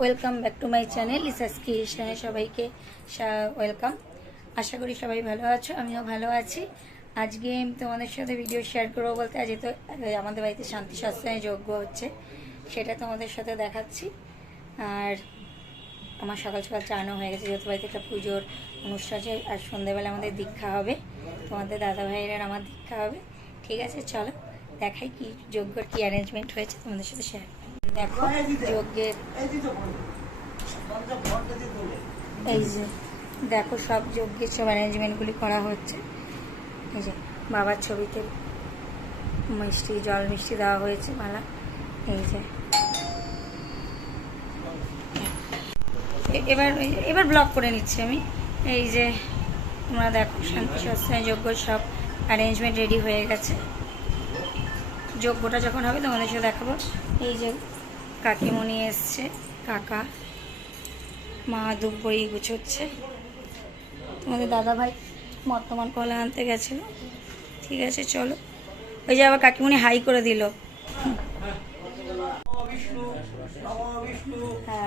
Welcome back to my channel Lisa's ক্রিয়েশনে সবাইকে welcome. আশা করি সবাই ভালো আছো, আমিও ভালো আছি। আজকে তোমাদের সাথে ভিডিও শেয়ার করবো বলতে আজ তো আমাদের বাড়িতে শান্তি সৎসঙ্গে যজ্ঞ হচ্ছে, সেটা তোমাদের সাথে দেখাচ্ছি। আর আমার সকাল সকাল চানো হয়ে গেছে, যেহেতু বাড়িতে একটা পুজোর অনুষ্ঠান আছে। আর সন্ধ্যেবেলা আমাদের দীক্ষা হবে, তোমাদের দাদা ভাইয়ের আমার দীক্ষা হবে। ঠিক আছে, চলো দেখাই কি যজ্ঞর কি অ্যারেঞ্জমেন্ট হয়েছে তোমাদের সাথে শেয়ার। দেখো যজ্ঞের এই যে দেখো সব যজ্ঞের সব অ্যারেঞ্জমেন্টগুলি করা হচ্ছে। এই যে বাবার ছবিতে মিষ্টি জল মিষ্টি দেওয়া হয়েছে মালা। এই যে এবার এবার ব্লগ করে নিচ্ছি আমি। এই যে তোমরা দেখো শান্তি সৎসঙ্গে যজ্ঞ সব অ্যারেঞ্জমেন্ট রেডি হয়ে গেছে। যজ্ঞটা যখন হবে তোমাদের সাথে দেখাবো। এই যে কাকিমণি এসছে, কাকা, মা দুপুরি গুছোচ্ছে। তোমাদের দাদা ভাই বর্তমান কলা আনতে গেছিল। ঠিক আছে চলো। ওই যে আবার কাকিমণি হাই করে দিল। হ্যাঁ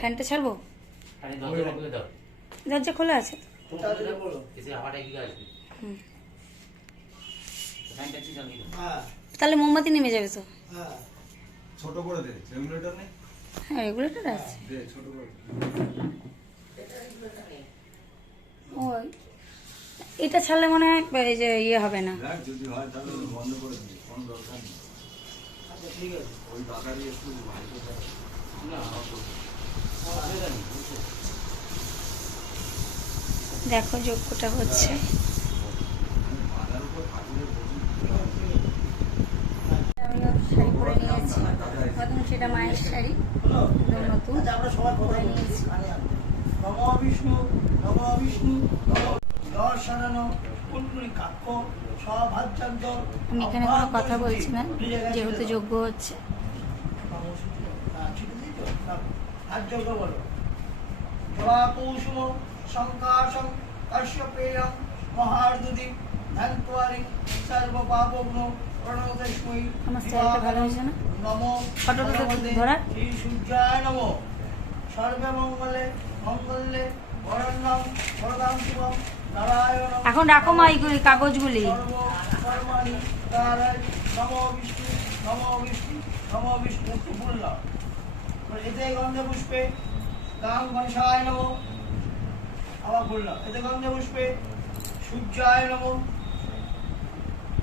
ফ্যানটা ছাড়বো, দরজা খোলা আছে। তাহলে মোমবাতি নেমে যাবে তো। ছোট করে দে, রেগুলেটর নেই। হ্যাঁ রেগুলেটর আছে। দে ছোট করে। ওই এটা ছাড়লে মনে হয় এই যে ইয়ে হবে না। দেখ যদি হয় তাহলে বন্ধ করে দিই, কোনো দরকার নেই। আচ্ছা ঠিক আছে, ওই দাদারই একটু ভাই তো না দেখো যজ্ঞটা হচ্ছে। শাড়ি পরে নিয়েছি, প্রথম সেটা মায়ের শাড়ি নতুন পরে নিয়েছি। আমি এখানে কোনো কথা বলছি না, যেহেতু যজ্ঞ হচ্ছে। আমার স্টাইলটা ভালো হয়েছে না? ফটোটা ধরা এখন রাখো মা এইগুলি কাগজগুলি। এতে গন্ধে পুষ্পে গাং গণেশায় নমো। আবার বললাম এতে গন্ধে পুষ্পে সূর্যায় নমো।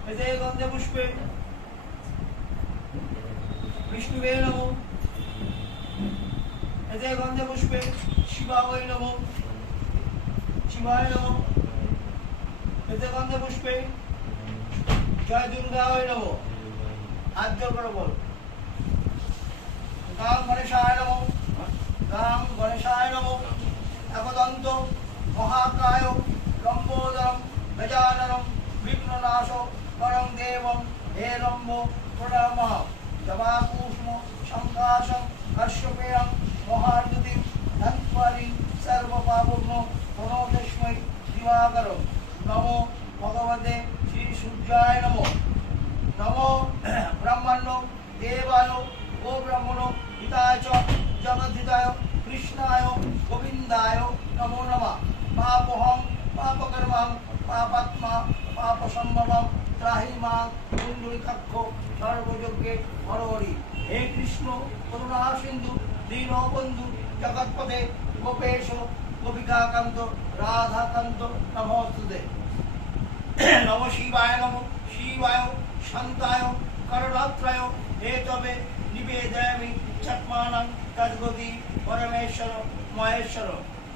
এতে গন্ধে পুষ্পে বিষ্ণুবে নমো। এতে গন্ধে পুষ্পে শিবায় নমো। শিবায় নমো। এতে গন্ধে পুষ্পে জয় দুর্গায় নমো। হাত জোর করে বল। গাং গণেশায় নমো। গাং গণেশায় নমো। একদন্ত মহাকায় লম্বোদরম গজাননম বিঘ্ননাশ পরং দেবম হে লম্ব প্রণামঃ। জবাকুষ্ম শঙ্কাশং কাশ্যপেয়ং মহার্দুতিম ধন্ত্বারি সর্বপাপগ্ন প্রণতস্मै দিবাকরম। নমো ভগবতে শ্রী সূর্যায় নমো। নমো ব্রহ্মণ্য দেবায় ও ব্রহ্মণ হিতায় চ জগদ্ধিতায় কৃষ্ণায় গোবিন্দায় নমো নমঃ। পাপহং পাপকর্মং পাপাত্মা পাপসম্ভবং ত্রাহি মাং কুণ্ডলিকাক্ষ সর্বযজ্ঞে হরহরি। হে কৃষ্ণ করুণা সিন্ধু দীনবন্ধু জগৎপতে গোপেশ গোপিকাকান্ত রাধাকান্ত নমস্তুতে। নম শিবায় নম শিবায় শান্তায় করণাত্রায় হে তবে নিবেদয়ামি চক্মানং তদ্গতি পরমেশ্বর মহেশ্বর।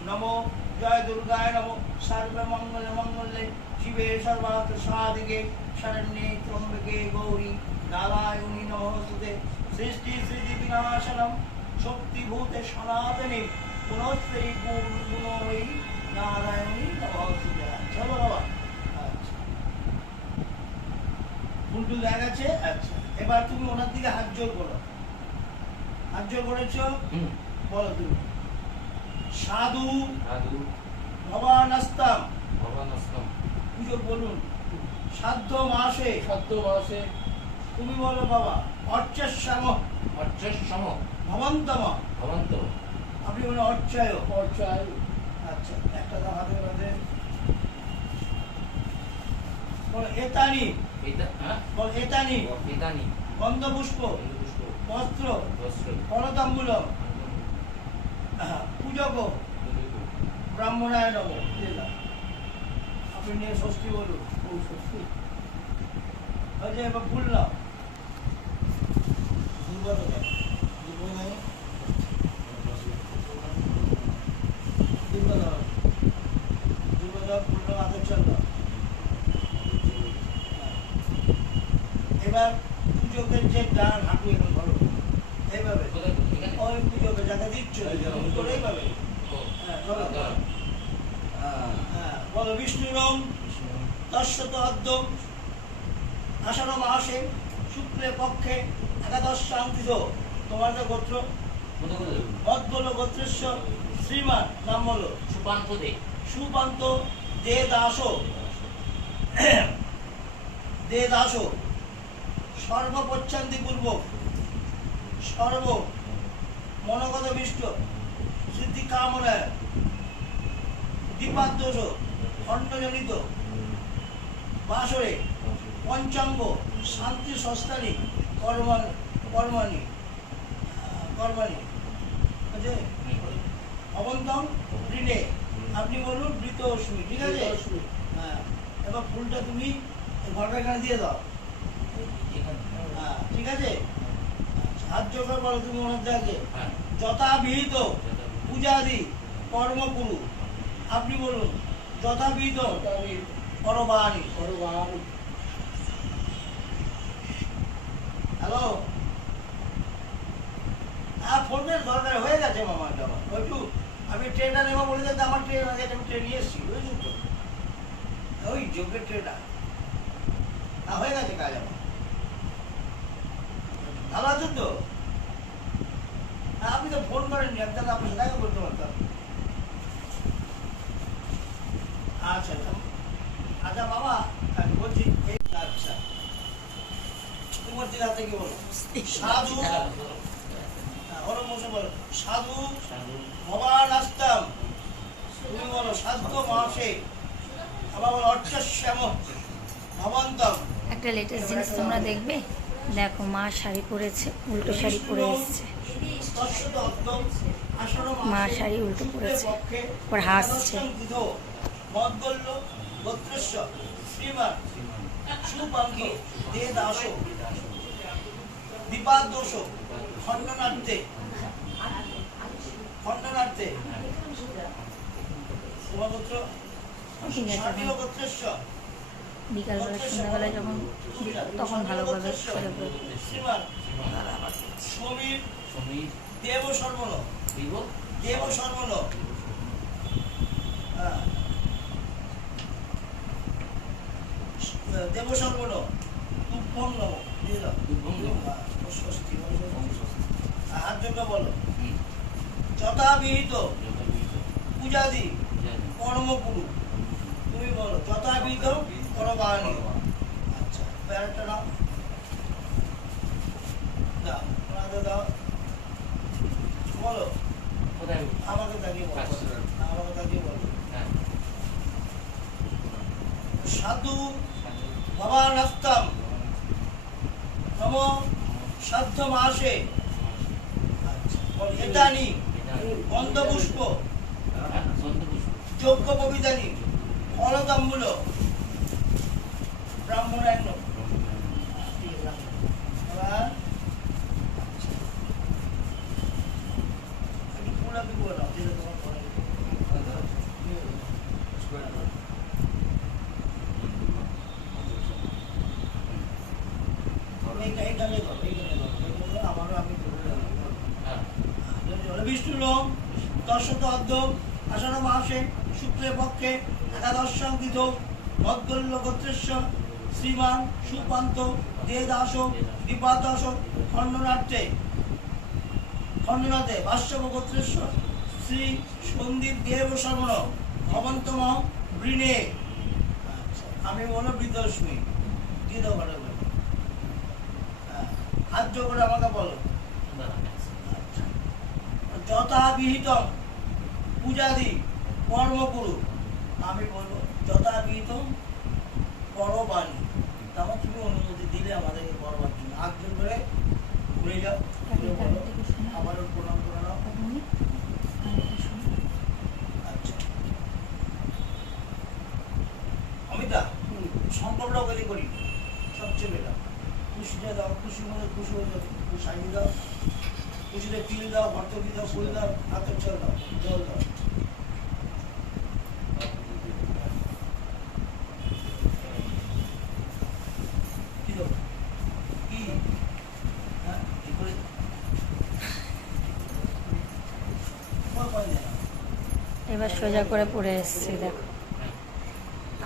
নমো জয় দুর্গায় নমো। সর্বমঙ্গল মঙ্গলে শিবে সর্বার্থ সাধিকে শরণ্যে ত্র্যম্বকে গৌরী নারায়ণী নমস্তুতে। সৃষ্টি সৃষ্টি বিনাশনম শক্তিভূতে সনাতনে পুনঃস্ত্রী গুণময়ী নারায়ণী নমস্তুতে। আচ্ছা বাবা, আচ্ছা উল্টো দেখা আছে। আচ্ছা এবার তুমি ওনার দিকে হাত জোর করো। হাত জোর করেছো, বলো তুমি। সাধু ভবানস্তম। পুজো বলুন। সাধ্য মাসে তুমি বলো বাবা অর্চস্যাম অর্চসম ভবন্তম। ভবন্ত আপনি বলো অর্চায়। অর্চায় আচ্ছা, একটা দাম হাতে বাঁধে। বলো এতানি। এটা হ্যাঁ বলো এতানি ইদানি গন্ধপুষ্প পুষ্প বস্ত্র বস্ত্র করতাম্বুল পূজক ব্রাহ্মণায় নম। আপনি নিয়ে ষষ্ঠী বলুন। হয়েছে, এবার ভুল না এবার পুজোকের যে ডান হাঁটু এখন ধরো এইভাবে, কোথায় এখানে ওই পুজোকে যাকে দিচ্ছ করে এইভাবে। ও হ্যাঁ, ধরো। ধরো। হ্যাঁ, বলো বিষ্ণুরম দর্শত অদ্য আষাঢ় মাসে শুক্লে পক্ষে একাদশ শান্তিত। তোমার যে গোত্র মতো করে দেবো। মত বলো গোত্রেশ্বর শ্রীমান নাম বলো সুপান্ত দে সুপান্ত দে দাস দে দাস সর্বপচ্ছান্তি পূর্বক সর্ব মনগত বিষ্ট সিদ্ধি কামনায় দীপাদ্দোষ খণ্ডজনিত বাসরে পঞ্চাঙ্গ শান্তি সস্তানি কর্মাণি বুঝে অবন্তম ঋণে। আপনি বলুন বৃত অশ্মি। ঠিক আছে? হ্যাঁ, এবার ফুলটা তুমি ঘরটা এখানে দিয়ে দাও। হ্যাঁ, ঠিক আছে? হাত জোগাড় করো তুমি ওনার আগে। হ্যাঁ যথাবিহিত পূজাদি কর্ম কুরু। আপনি বলুন যথাবিহিত করবাণী। হ্যালো, হ্যাঁ, ফোনের দরকার হয়ে গেছে মামা। আমার একটু আমি ট্রেনটা নেবো বলে যে আমার ট্রেন হয়ে গেছে, আমি ট্রেন নিয়ে এসেছি, বুঝেছেন তো? ওই যোগের ট্রেনটা হয়ে গেছে কাজ আমার। ভালো আছেন তো? হ্যাঁ, আপনি তো ফোন করেননি, আমি তাহলে আপনার সাথে করতে পারতাম। আচ্ছা আচ্ছা বাবা, আমি বলছি আচ্ছা তোমার দিন হাতে কি বলো সাধু। ওরম বসে বলো সাধু ভবান আসতাম। তুমি বলো সাধ্য মাসে। আবার বলো অর্চস্যাম ভবন্তম। একটা লেটেস্ট জিনিস তোমরা দেখবে। দেখো মা শাড়ি পরেছে, উল্টো শাড়ি পরে এসেছে। মা শাড়ি উল্টো পরেছে, ওর হাসছে। মদ্গল্য গোত্রেশ্বর শ্রীমান সুপান্ত দে দাস দীপাদোষ খণ্ডনার্থে তোমার গোত্র ঠিক আছে, ষাটীয় গোত্রেশ্বর বিকালবেলা সন্ধ্যাবেলায় যখন তখন ভালোভাবে সাজাবো। শ্রীমান সমীর সমীর দেব সর্বণ দিব দেব সর্বণ। হ্যাঁ, দেব সর্বণ তুভ্যং নম দিয়ে দাও। তুভ্যং নমঃ। হ্যাঁ, ষষ্ঠী হাত জোটা বলো যথাবিহিত পূজাদি কর্মকুরু। তুমি বলো যথাবিহিত করবাণী। আচ্ছা, প্যারেটটা নাও, দাও ওনাদের দাও। বলো কোথায় আমাকে তাকিয়ে বলো, আমাকে তাকিয়ে বলো। হ্যাঁ সাধু ভবান আসতাম নম সাধ্য মাসে। আচ্ছা, বলো এতানি গন্ধপুষ্প যজ্ঞ পবিতানি ফলতাম্বুল ব্রাহ্মণায় নম। এবার একটু ফুলাপি করে নাও, যেটা তোমার ঘরে। এইখানে ধরো, এইখানে ধরো, এইখানে ধরো, আমারও আমি ধরে রাখবো। বিষ্ণুরম দর্শত অদ্য আষাঢ় মাসে শুক্লে পক্ষে একাদশ সংবিধ মদ্গল্য গোত্রেশ্বর শ্রীমান সুপান্ত দে দাস দীপাদাস খণ্ডনাথে বাস্যব গোত্রেশ্বর শ্রী সন্দীপ দেব শ্রবণ ভবন্তম বৃণে। আমি বলো বৃদ্ধশ্মী দিয়ে দাও ঘরে। হাত জোর করে আমাকে বলো। আচ্ছা। যথাবিহিত পূজাদি কর্ম করু। আমি বলবো যথাবিহিত করবাণী। তারপর তুমি অনুমতি দিলে আমাদেরকে করবার জন্য হাত জোর করে ঘুরে যাও, ঘুরে বলো, আবারও প্রণাম করে নাও। আচ্ছা অমিতা, সম্পর্কটা ওকে করি সবচেয়ে বেটার। খুশিটা দাও, খুশি মনে খুশি হয়ে যাবে, সাজিয়ে দাও, খুশিতে তিল দাও, ভর্তকি দাও, ফুল দাও, হাতের জল দাও, জল দাও। কি দাও? কি? হ্যাঁ, কি করে? তোমার পায়ে দেয় না। এবার সোজা করে পড়ে এসছি, দেখো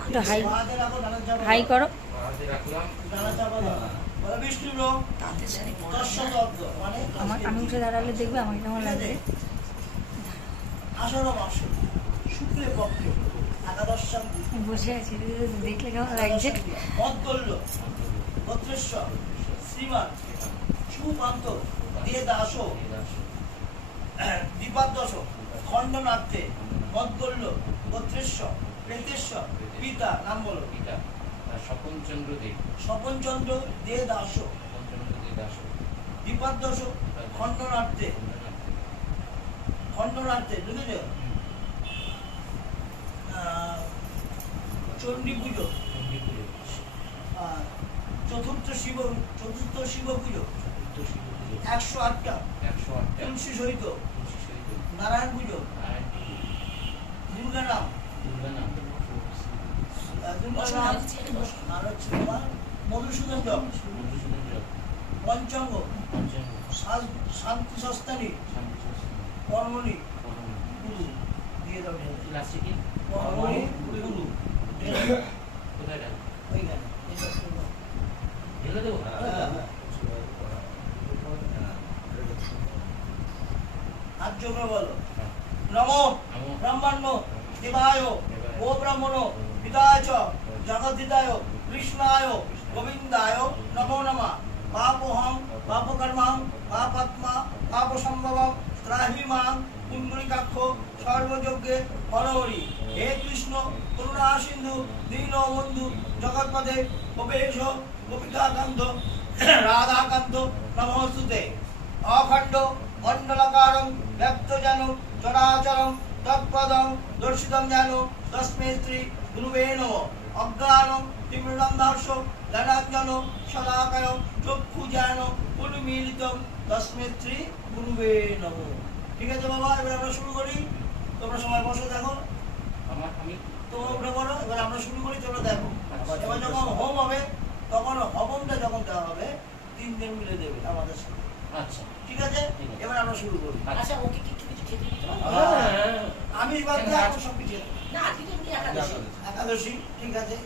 একটু হাই হাতে রাখো, ডানার চাপা দাও। হাই করো। হাতে রাখলাম। ডানার চাপা দাও। বলো বিষ্ণু রো, দর্শক মানে আমি উঠে দাঁড়ালে দেখবে আমাকে কেমন লাগবে। আসর মাস শুক্লে পক্ষে একাদশাম বসে আছি, দেখলে কেমন লাগছে। মদ্দল্য গোত্রেশ্বর শ্রীমান সুপান্ত দিয়ে দাস দ্বিপাদশ খণ্ডনার্থে মদ্দল্য গোত্রেশ্বর প্রেতেশ্বর পিতা নাম বলো। পিতা স্বপন চন্দ্র দেব। স্বপন চন্দ্র দে দাস স্বপন চন্দ্র দেব দাস। দ্বিপাদশ খণ্ডনার্থে বুঝেছ? চণ্ডী পুজো, চতুর্থ শিব পুজো, 108টা তুলসী সহিত নারায়ণ পুজো, দুর্গা নাম আর হচ্ছে তোমার মধুসূদন জপ, পঞ্চাঙ্গ, শান্তি সস্তানি, কর্মণি গুরু দিয়ে দাও। কর্মণি গুরু ওইখানে হাত জোর বলো। নমো ব্রহ্মণ্য দেবায় ও ব্রাহ্মণ পিতায় চ জগদ্ধিতায় কৃষ্ণায় গোবিন্দায় নমো নমঃ। পাপোহং পাপকর্মাং পাপাত্মা পাপসম্ভবং ত্রাহি মাং পুণ্ডরীকাক্ষ সর্বযজ্ঞে হরহরি। হে কৃষ্ণ করুণা সিন্ধু দীন বন্ধু জগৎপদে গোপেশ গোপিকাকান্ত রাধাকান্ত নমস্তুতে। অখণ্ড মণ্ডলাকারং ব্যক্ত যেন চরাচরং তৎপদং দর্শিতং যেন তস্মৈ শ্রী গুরুবে নমঃ। অজ্ঞানং তিমিরন্ধর্ষ জ্ঞানাঞ্জন শলাকায় চক্ষু যেন উন্মীলিতং তস্মৈ শ্রী গুরুবে নমঃ। ঠিক আছে বাবা, এবার আমরা শুরু করি। তোমরা সবাই বসে দেখো, তোমরা উঠে পড়ো। এবার আমরা শুরু করি, তোমরা দেখো। এবার যখন হোম হবে তখন হবনটা যখন দেওয়া হবে 3 দিন মিলে দেবে আমাদের সাথে। আচ্ছা ঠিক আছে, এবার আমরা শুরু করি। আচ্ছা ওকে কি কিছু খেতে দিতে পারবো? আমিষ বাদ দিয়ে এখন সব কিছু না, আজকে তো উনি একাদশী। একাদশী, ঠিক আছে।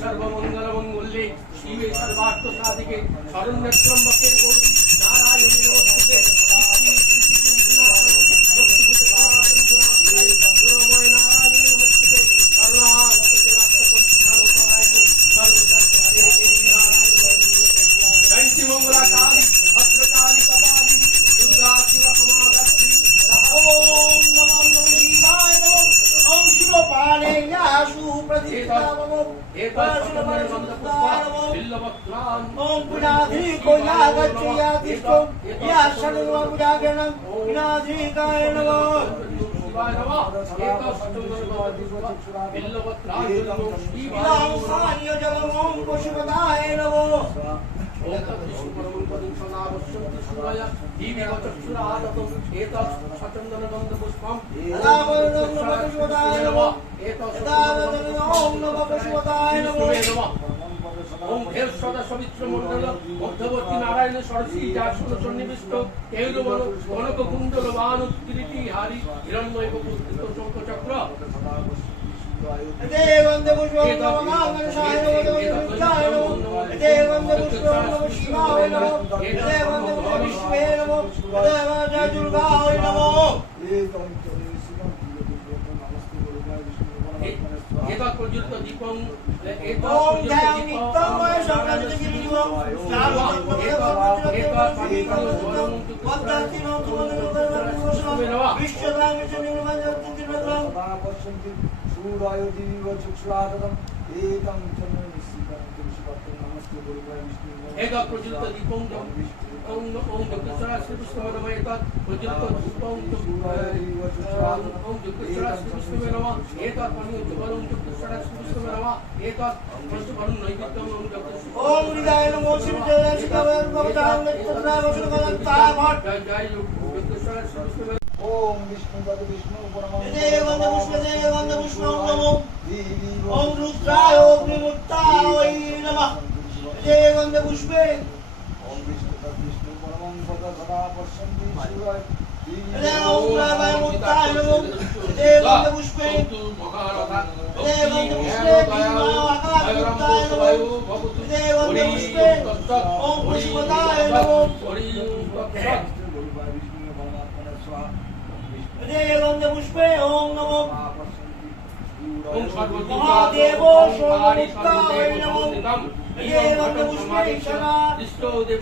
সর্বমঙ্গলমঙ্গলে শিবে সর্বার্থ সাধিকে শরণ্যত্রম্বকে গৌরী নারায়ণী নমস্তুতে। মধ্যবর্তী নারায়ণ সরস্বতী যার সন্নিবিষ্ট কেউরবন কনক কুণ্ডল বান কিরীটি হারি হিরণ্ময় উপস্থিত শঙ্খচক্র দেবন্দে পুষ্পং নমঃ গাঙ্গেশায় নমঃ দেবন্দে দেবন্দে পুষ্পং নমঃ শিবায় নমঃ দেবন্দে বিষ্ণুবে নমঃ দেবন্দে দুর্গায় নমঃ। एतत् प्रज्वलित दीपं ओम ध्यान नित्यमय संक्रांति जीवो चालु सूर्याय दिव्य चक्षुरादम एकं चन्द्रं निश्चितं विश्वतं नमस्ते गुरुवाय विष्णु एतत् प्रज्वलित दीपं ओम दक्षिणा श्री विष्णुवे नमः एतत् प्रज्वलित दीपं ओम दक्षिणा श्री विष्णुवे नमः एतत् पञ्चबलं दक्षिणा श्री विष्णुवे नमः एतत् पञ्चबलं नैवेद्यं ओम दक्षिणा ओम हृदय नमो शिवाय शिवाय भगवान तथा वचन भट जय जय दक्षिणा श्री विष्णुवे ओम विष्णु पद विष्णु परमं देव वंदे पुष्पं नमो ओम रुद्राय अग्निमुक्ताय नमः देव वंदे पुष्पे ओम विष्णु पद विष्णु परमं पद सदा पश्यन्ति शिवाय ओम रामाय मुक्ताय नमो देव वंदे पुष्पे महारथा देव वंदे पुष्पे आकाश मुक्ताय नमो देव वंदे पुष्पे ओम पुष्पदाय नमो गुरुवाय विष्णु परमात्मने स्वाहा देव वंदे पुष्पे ओम नमो ओम सर्वदुर्गा महादेवो सोममुक्ताय नमो देव वंदे पुष्पे ईशना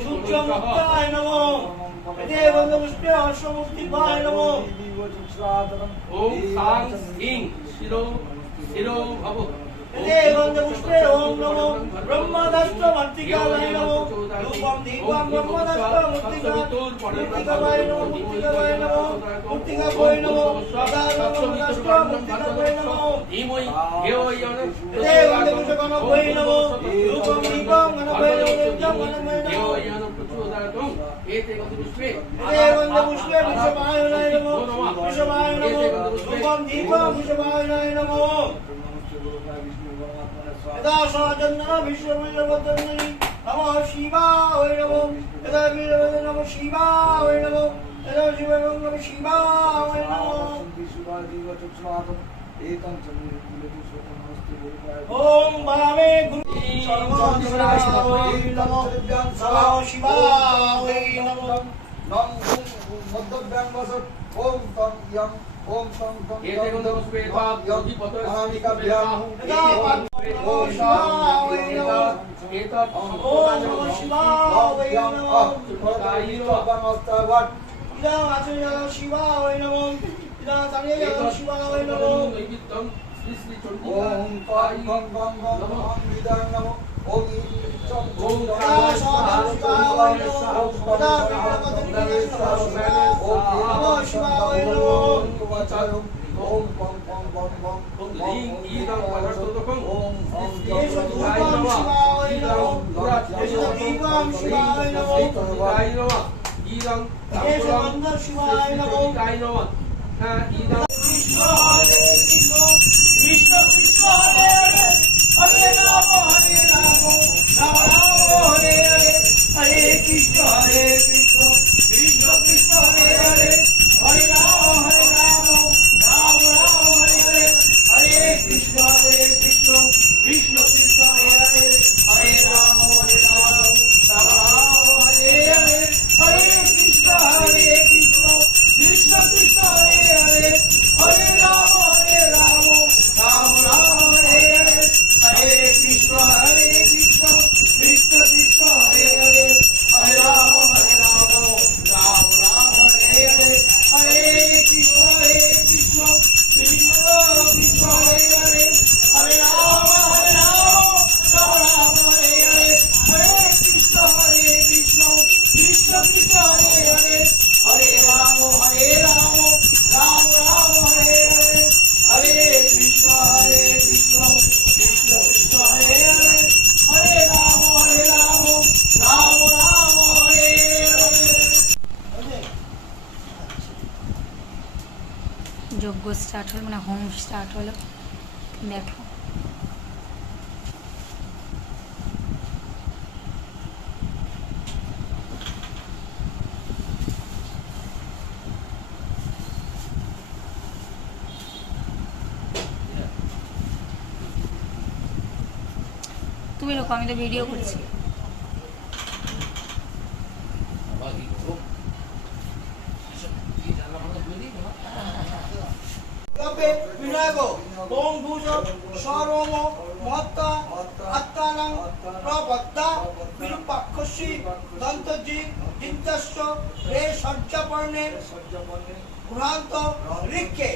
शुद्धमुक्ताय नमो देव वंदे पुष्पे हर्षमुक्तिकाय नमो ओम सांग सिंह शिरो शिरो भव देव वंदे पुष्पे ओम नमो ब्रह्मदस्त मर्तिकाय नमो रूपम दीपम ब्रह्मदस्त मर्तिकाय नमो मर्तिकाय नमो मर्तिकाय नमो ब्रह्मदस्त मर्तिकाय नमो धीमहि देवयन देव वंदे पुष्पे गणपय नमो रूपम दीपम गणपय नमो देवयन प्रचोदयातं एते पुष्पे देव वंदे पुष्पे विश्वभाय नमो विश्वभाय नमो रूपम दीपम विश्वभाय नमो यदा सचंदन विश्ववीरवदन्ति नमः शिवाय नमो यदा वीरवदन नमः शिवाय नमो यदा शिवाय नमः शिवाय नमो ओम भावे गुरु सर्वशिवाय नमो शिवाय नमो ओम तम यम ओम तम तम एते पुष्पे योगी पतो यदा ओम शिवाय नमो ओम नमः शिवाय नमो इदा आचर्य शिवाय नमो इदा सामने शिवाय नमो ओम पां गं गं गं नमः विदाय नमो ओम चम ओम यदा साधु शिवाय नमो यदा वीरवदन्ति नमः शिवाय नमो ओम पं पं बं बं ओम लीं ईदं पदर्थोदकं ओम ओम येषु धूपं शिवाय नमो येषु दीपं शिवाय नमो शिवाय नमः ईदं येषु मन्दं शिवाय नमो शिवाय नमः ईदं कृष्ण हरे कृष्ण कृष्ण कृष्ण हरे हरे हरे राम राम राम हरे हरे हरे कृष्ण कृष्ण कृष्ण कृष्ण हरे हरे हरे राम राम राम हरे हरे हरे कृष्ण कृष्ण कृष्ण कृष्ण हरे हरे हरे राम राम राम हरे हरे हरे कृष्ण कृष्ण कृष्ण कृष्ण हरे हरे हरे राम राम राम हरे हरे हरे कृष्ण कृष्ण कृष्ण कृष्ण हरे हरे हरे राम राम राम हरे हरे हरे कृष्ण कृष्ण कृष्ण कृष्ण हरे हरे हरे राम राम राम हरे हरे हरे कृष्ण कृष्ण कृष्ण कृष्ण हरे हरे हरे राम राम राम हरे हरे हरे कृष्ण कृष्ण कृष्ण कृष्ण हरे हरे हरे राम राम राम हरे हरे যজ্ঞ স্টার্ট হলো মানে হোম স্টার্ট হলো দেখো তুমি লোক আমি তো ভিডিও করছি বাকি লোক এই জানলা বন্ধ করে দিই তবে বিনায়ক ওম ভূষ সর্বম মহত্তা আত্মানাং প্রবদ্ধা বিরূপাক্ষসী দন্তজি জিন্তস্য রে সজ্জাপর্ণে পুরান্ত ঋক্ষে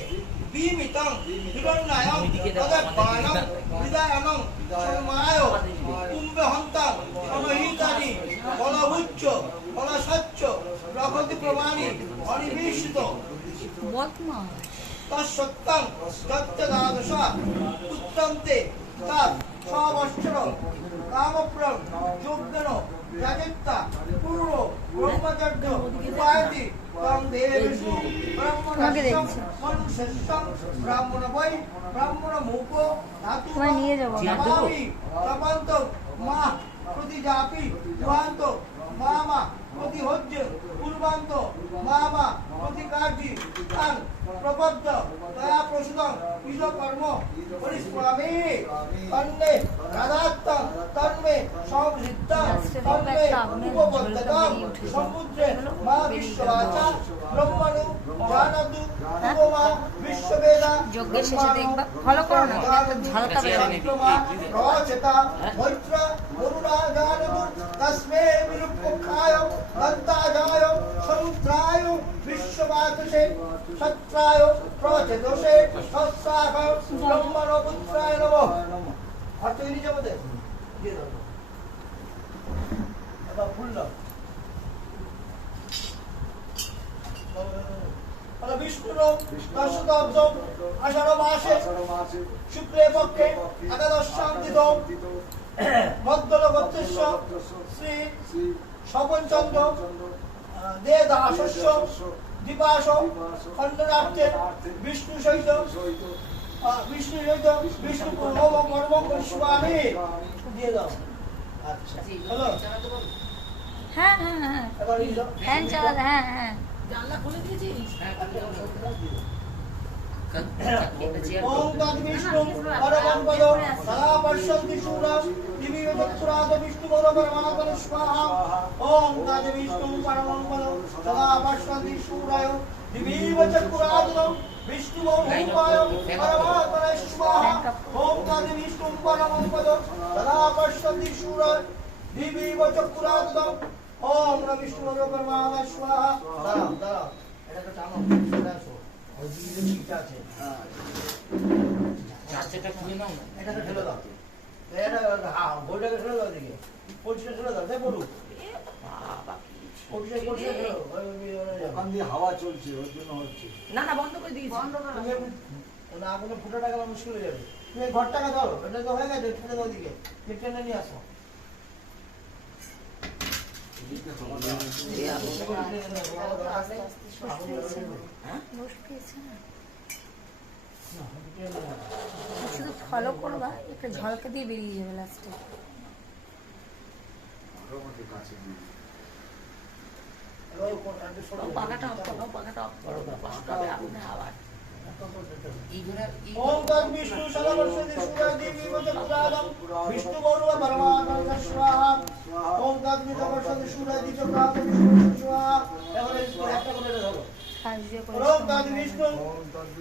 বিমিতং হিরণ্যায়ং তদবাণং হৃদয়ানং সন্মায় কুম্ভহন্তাং অনহিতানি বলভুচ্চ বলসচ্চ প্রকৃতি প্রমাণী অনিবেশিত বদমাস তৎসত্তং তত্ত্বদ্বাদশ উত্তন্তে তৎ সবস্ত্র কামপ্রং যোগ্যন যাজিত্তা পূর্ণ ব্রহ্মচর্য উপায়তি তং দেবেষু তোমাকে ব্রাহ্মণস্যং দেখছি। মনুষ্যস্যং ব্রাহ্মণ বৈ ব্রাহ্মণ মুখো ধাতু তোমায় নিয়ে যাবো। নমামি তপন্ত মা প্রতিজাপি দুহান্ত মামা প্রতিহজ্য পূর্বান্ত মামা প্রতিকার্যি তাং প্রবদ্ধ দয়া প্রসূতং বিশ্বকর্ম পরিস্বামী তন্মে রাধাত্তং তন্মে সংবৃত্তং তন্মে উপবদ্ধতং সমুদ্রে মা বিশ্ববাচা ব্রহ্মণু জানতু উপমা বিশ্ববেদা যজ্ঞের শেষে দেখবা ফলো করো না ঝলকাবে রচতা মৈত্র গরুড়া জানতু তস্মে বিরূপক্ষায় দন্তাজায় সমুদ্রায় বিশ্ববাচসে সত্রায় প্রচেতসে সৎসাখায় ব্রহ্মণ পুত্রায় নমঃ হাত থেকে নিচে মধ্যে দিয়ে দাও এবার ফুল দাও বিষ্ণুর দশদব্দ আষাঢ় মাসে শুক্লে পক্ষে একাদশাম দিতম মদ্দল গোত্রেশ্ব শ্রী স্বপনচন্দ্র দে দাসস্য দীপাস খণ্ডনার্থে বিষ্ণু সহিত বিষ্ণু পূর্ব কর্ম করিষ্যামি দিয়ে দাও আচ্ছা হলো হ্যাঁ হ্যাঁ হ্যাঁ এবার এই দাও ফ্যান চালাতে হ্যাঁ হ্যাঁ জানলা খুলে দিয়েছিস? ওম তৎ বিষ্ণু পরমং পদ সদা পশ্যন্তি শূরং দিবি চক্ষুরাদ বিষ্ণু বল পরমাত্মন স্বাহা ওম তৎ বিষ্ণু পরমং পদ সদা পশ্যন্তি শূরায় দিবি চক্ষুরাদ বিষ্ণু বল রূপায় পরমাত্মন স্বাহা ওম তৎ বিষ্ণু পরমং পদ সদা পশ্যন্তি শূরায় দিবি চক্ষুরাদ ওম নমঃ বিষ্ণু বল পরমাত্মন স্বাহা দাঁড়াও দাঁড়াও এটা তো টানো এটা আসো ওই দিকে ঠিকটা আছে চার্জারটা খুলে নাও না। এটাকে ঠেলে দাও এটা বইটাকে ঠেলে দাও দিকে পরিষ্কার ঠেলে দাও দেখো পরিষ্কার ঠেলে দাও ওখান দিয়ে হাওয়া চলছে ওর জন্য হচ্ছে না না বন্ধ করে দিয়েছি। না কোনো ফুটাটা গেলে মুশকিল হয়ে যাবে তুমি এই ঘরটাকে ধরো এটা তো হয়ে গেছে ঠেলে দাও দিকে টেনে নিয়ে আসো শুধু ফলো করবা একটা ঝলকা দিয়ে বেরিয়ে যাবে লাস্টে আরো আমাকে কাছে দিয়ে দিই। পাখাটা অফ করো, পাখাটা অফ করো, কষ্ট হবে আপনার আবার। ওম তৎ বিষ্ণু সদাবর্ষতি সুরাদেবী বচকুরাদম বিষ্ণু গৌরব পরমাত্মন স্বাহা ওম তৎ বিষ্ণু সুরাদি চক্রাত বিষ্ণু স্বাহা এবারে একটা করে ধরো সাহায্য করে ওম তৎ বিষ্ণু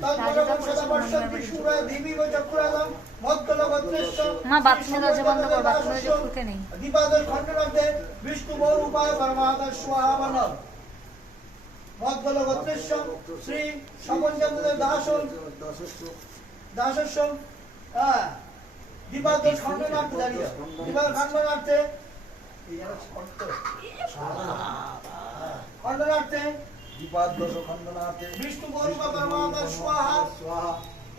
তৎ গৌরব সদাবর্ষতি সুরাদেবী বচকুরাদম মদ্দল গোত্রেশ্ব মা বাথরুমে দরজা বন্ধ করো বাথরুমে দরজা খুলতে নেই দীপাদশ খণ্ডনার্থে বিষ্ণু গৌরূপায় পরমাত্মন স্বাহা বলম মদ্দল গোত্রেশ্ব শ্রী স্বপনচন্দ্র দাসস্য দীপাদশ খণ্ডনার্থে দাঁড়িয়ে দীপাদশ খণ্ডনার্থে খণ্ডনার্থে দীপাদ্দশ খণ্ডনাথে বিষ্ণু গৌরূপা পরমাত্মন স্বাহা স্বাহা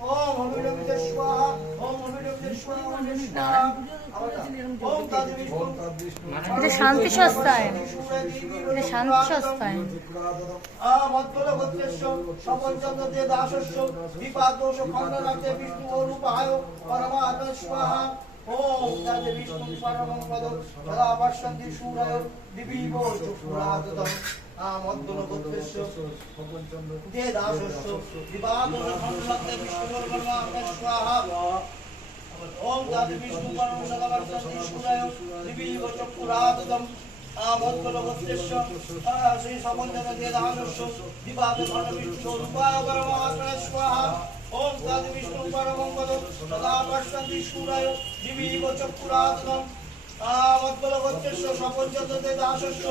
ওম অভিনবিতে স্বাহা ওম অভিনবিতে স্বাহা ওম স্বাহা ওম তৎ বিষ্ণু ওম তৎ বিষ্ণু এটা শান্তি সস্তায় এটা শান্তি সস্তায় মদ্দল গোত্রেশ্ব স্বপনচন্দ্র দে দাসস্য দীপাদশ খণ্ডনার্থে বিষ্ণু গৌরূপায় পরমাত্মন স্বাহা ওম তৎ বিষ্ণু পরমং পদ সদা পশ্যন্তি শূরায় দিবিব চক্ষুরাদতম মদ্দল গোত্রেশ্ব স্বপনচন্দ্র দে দাসস্য দীপাদশ খণ্ডনার্থে বিষ্ণু পরমাত্মন স্বাহা ওম তৎ বিষ্ণু পরমং সদা পশ্যন্তি শূরায় দিবিব চক্ষুরাদতম মদ্দল গোত্রেশ্ব শ্রী স্বপনচন্দ্র দে দাসস্য দীপাদশ খণ্ড বিষ্ণু রূপায় পরমাত্মন স্বাহা ओम तद विष्णु परमं पदं सदा पश्यन्ति सूरय दिवीव चक्षुरादनं मद्बलवत्यस्य सपञ्चते दासस्य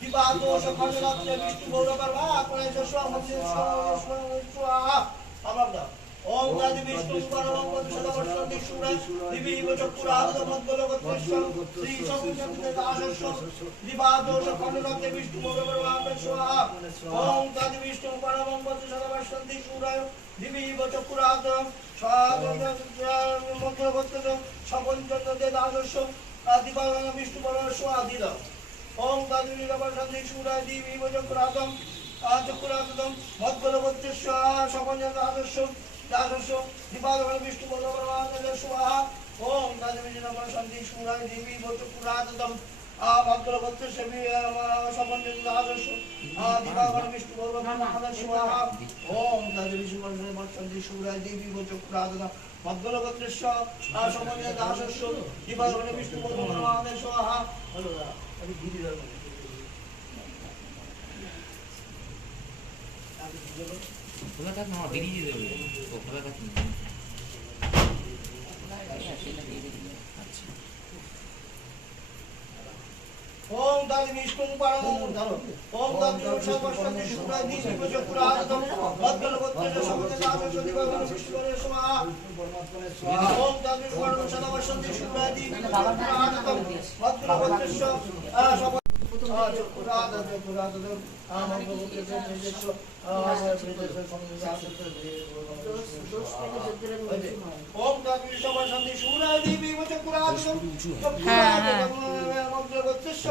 दिवादोष खण्डनाथ्य विष्णु गौरवर्मा आत्मनेश्वर स्वाहा अमरदा ओम तद विष्णु परमं पदं सदा पश्यन्ति सूरय दिवीव चक्षुरादनं मद्बलवत्यस्य श्री सपञ्चते दासस्य दिवादोष खण्डनाथ्य विष्णु गौरवर्मा स्वाहा ओम तद विष्णु परमं पदं सदा पश्यन्ति सूरय दिवीव चक्षुरादनं मद्बलवत्यस्य सपञ्चते दासस्य दिवादोष विष्णु गौरवर्मा स्वाहा ओम तद्विष्णुपरमं सूरय दिवीव चक्षुरादनं मद्बलवत्यस्य सपञ्चते दासस्य दिवादोष विष्णु गौरवर्मा स्वाहा ओम तद्विष्णुपरमं सूरय दिवीव चक्षुरादनं मद्बलवत्यस्य सपञ्चते दासस्य दिवादोष विष्णु गौरवर्मा स्वाहा ओम तद्विष्णुपरमं सूरय दिवीव चक्षुरादनं मद्बलवत्यस्य सपञ्चते दासस्य दिवादोष विष्णु गौरवर्मा स्वाहा अभी धीरे धीरे খোলাটা না বেরিয়ে যাবে ও খোলাটা কি আচ্ছা ओम तद विष्णु परमं धरो ओम तद विष्णु पश्यन्ति सूरय दिवीव चक्षुरादनं मद्बलवत्यस्य सपञ्चते दासस्य दिवादोष विष्णु गौरवर्मा स्वाहा ओम तद विष्णु परमं सदा पश्यन्ति सूरय दिवीव चक्षुरादनं मद्बलवत्यस्य ओम तद विष्णु पश्यन्ति सूरय दिवीव चक्षुरादनं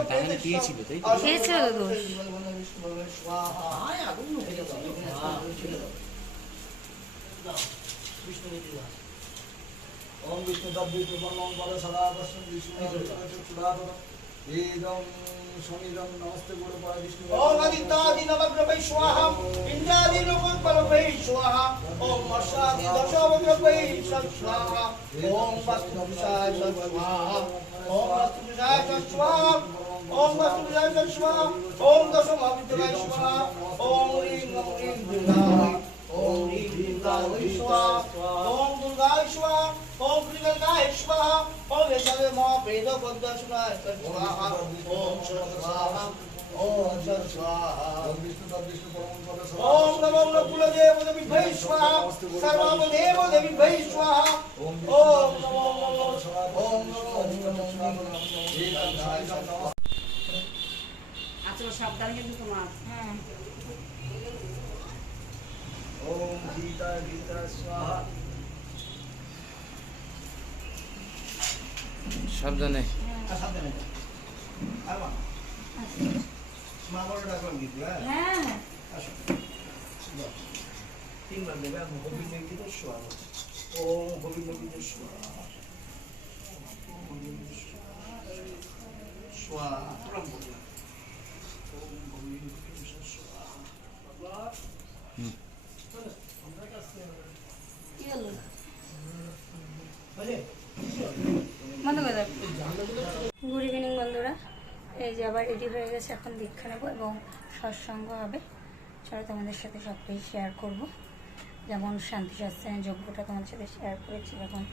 তাহলে পেয়েছিল তাই তো? খেয়েছিল তো দোষ। ओम विष्णु तद विष्णु परमं पदं सदा पश्यन्ति सूरय दिवीव चक्षुरादनं एदं शनिदं नमस्ते गुरुपाद विष्णु ओम आदित्यादि नवग्रहै स्वाहा इंद्रादि लोकोत्पलकै स्वाहा ओम वर्षादि दशवग्रहै स्वाहा ओम वस्तुविषाय स्वाहा ओम वस्तुविषाय स्वाहा ओम वस्तुविषाय स्वाहा ओम दशमविद्याय स्वाहा ओम ह्रीं दुर्गाय ओम ह्रीं दुर्गाय स्वाहा ओम दुर्गाय स्वाहा ओम क्रीडकाय स्वाहा ओम यशवे महा प्रेद पद्मसुनाय स्वाहा ओम स्वाहा ओम स्वाहा ओम विष्णु तद विष्णु परमं पदं सदा ओम नमो कुलदेव देवी स्वाहा सर्वदेव देवी स्वाहा ओम नमो ओम আচল সাবধান কিন্তু তোমার হ্যাঁ ओम गीता गीता स्वाहा সাবধানে সাবধানে আরবা মা বড় ডাকলাম কিন্তু হ্যাঁ আসো তিনবার দেবে আমি গোবিন্দ গীত स्वाहा ओम गोविंद गीत स्वाहा ओम गोविंद स्वाहा तुरंत बोलना ओम गोविंद गीत स्वाहा কি হলো अरे বন্ধ করে দাও। গুড ইভিনিং বন্ধুরা, এই যে আবার রেডি হয়ে গেছে, এখন দীক্ষা নেবো এবং সৎসঙ্গ হবে। চলো তোমাদের সাথে সবটাই শেয়ার করব, যেমন শান্তি সৎসঙ্গের যজ্ঞটা তোমাদের সাথে শেয়ার করেছি, এখন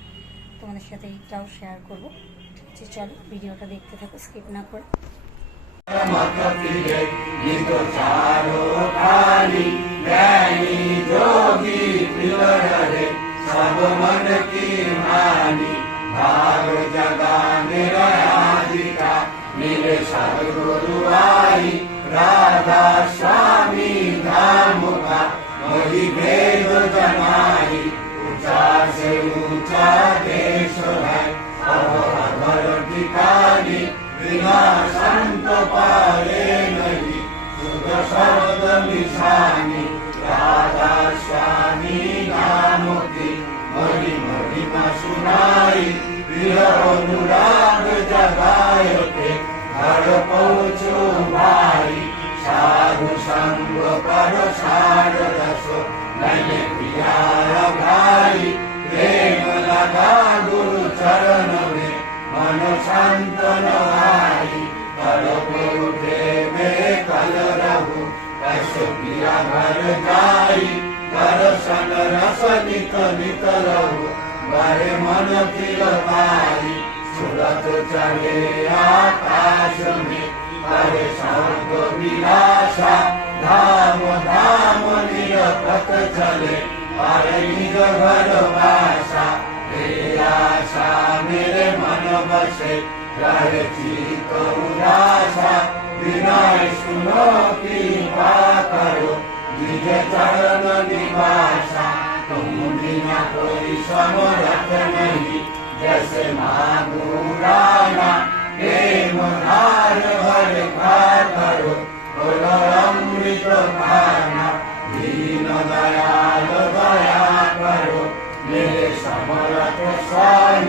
তোমাদের সাথে এইটাও শেয়ার করবো। ঠিক আছে, চলো ভিডিওটা দেখতে থাকো স্কিপ না করে। घर जाई दर्शन रस नित नित रहु बारे मन तिलकारी सुरत चढ़े आकाश में करे स्वर्ग विलासा धाम धाम निरपत चले पारे निज घर वासा हे आशा मेरे मन बसे रहे चित उदासा विनय सुनो कृपा करो निज चरण निवासा तुम बिना कोई समरथ नहीं जैसे मांगू राना प्रेम धार भर करो बोलो अमृत पाना दीन दयाल दया करो मेरे समरथ स्वामी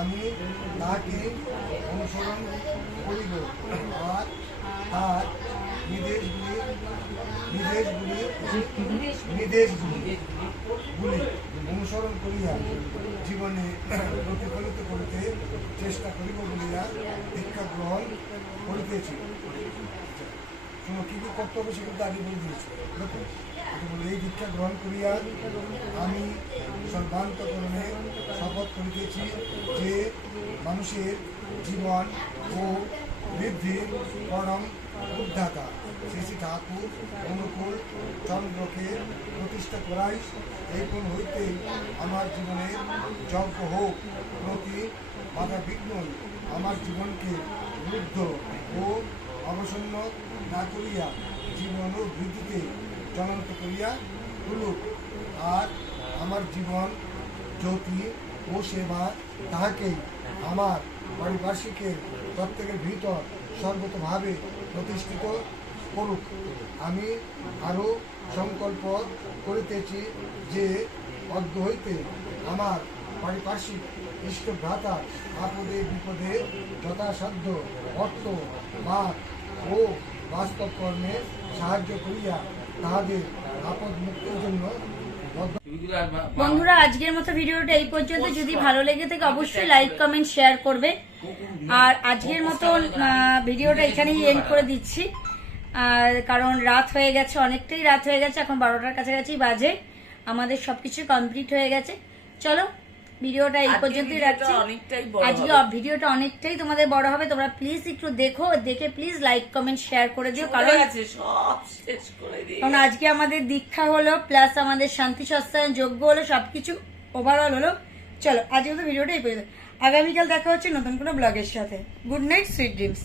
আমি তাকে অনুসরণ করিব আর তার নির্দেশগুলি অনুসরণ করিয়া জীবনে প্রতিফলিত করিতে চেষ্টা করিব বলিয়া দীক্ষা গ্রহণ করিতেছি। শোনো কি কি কর্তব্য সে কিন্তু আগে বলে দিয়েছে। দেখো এই দীক্ষা গ্রহণ করিয়া আমি সর্বান্তকরণে শপথ করিতেছি যে মানুষের জীবন ও বৃদ্ধির পরম উদ্ধাতা শ্রী শ্রী ঠাকুর অনুকূল চন্দ্রকে প্রতিষ্ঠা করাই এই কোণ হইতে আমার জীবনের যজ্ঞ হোক প্রতি বাধা বিঘ্ন আমার জীবনকে রুদ্ধ ও অবসন্ন না করিয়া জীবন ও বৃদ্ধিতে জ্বলন্ত করিয়া তুলুক। আর আমার জীবন জ্যোতি ও সেবা তাহাকেই আমার পারিপার্শ্বিকের প্রত্যেকের ভিতর সর্বতভাবে প্রতিষ্ঠিত করুক। আমি আরও সংকল্প করিতেছি যে অদ্য হইতে আমার পারিপার্শ্বিক ইষ্ট ভ্রাতা আপদে বিপদে যথাসাধ্য অর্থ বাদ ও বাস্তব কর্মে সাহায্য করিয়া তাহাদের আপদ মুক্তির জন্য বন্ধুরা আজকের মতো ভিডিওটা এই পর্যন্ত। যদি ভালো লেগে থাকে অবশ্যই লাইক কমেন্ট শেয়ার করবে। আর আজকের মতো ভিডিওটা এখানেই এন্ড করে দিচ্ছি, আর কারণ রাত হয়ে গেছে, অনেকটাই রাত হয়ে গেছে, এখন 12টার কাছাকাছি বাজে। আমাদের সবকিছু কমপ্লিট হয়ে গেছে। চলো ভিডিওটা এই পর্যন্তই রাখছি। আজকে ভিডিওটা অনেকটাই তোমাদের বড় হবে, তোমরা প্লিজ একটু দেখো, দেখে প্লিজ লাইক কমেন্ট শেয়ার করে দিও। কারণ আজকে আমাদের দীক্ষা হলো, প্লাস আমাদের শান্তি সস্তায়ন যজ্ঞ হলো, সবকিছু ওভারঅল হলো। চলো আজকে তো ভিডিওটা এই পর্যন্ত। আগামীকাল দেখা হচ্ছে নতুন কোনো ব্লগের সাথে। Good night, sweet dreams.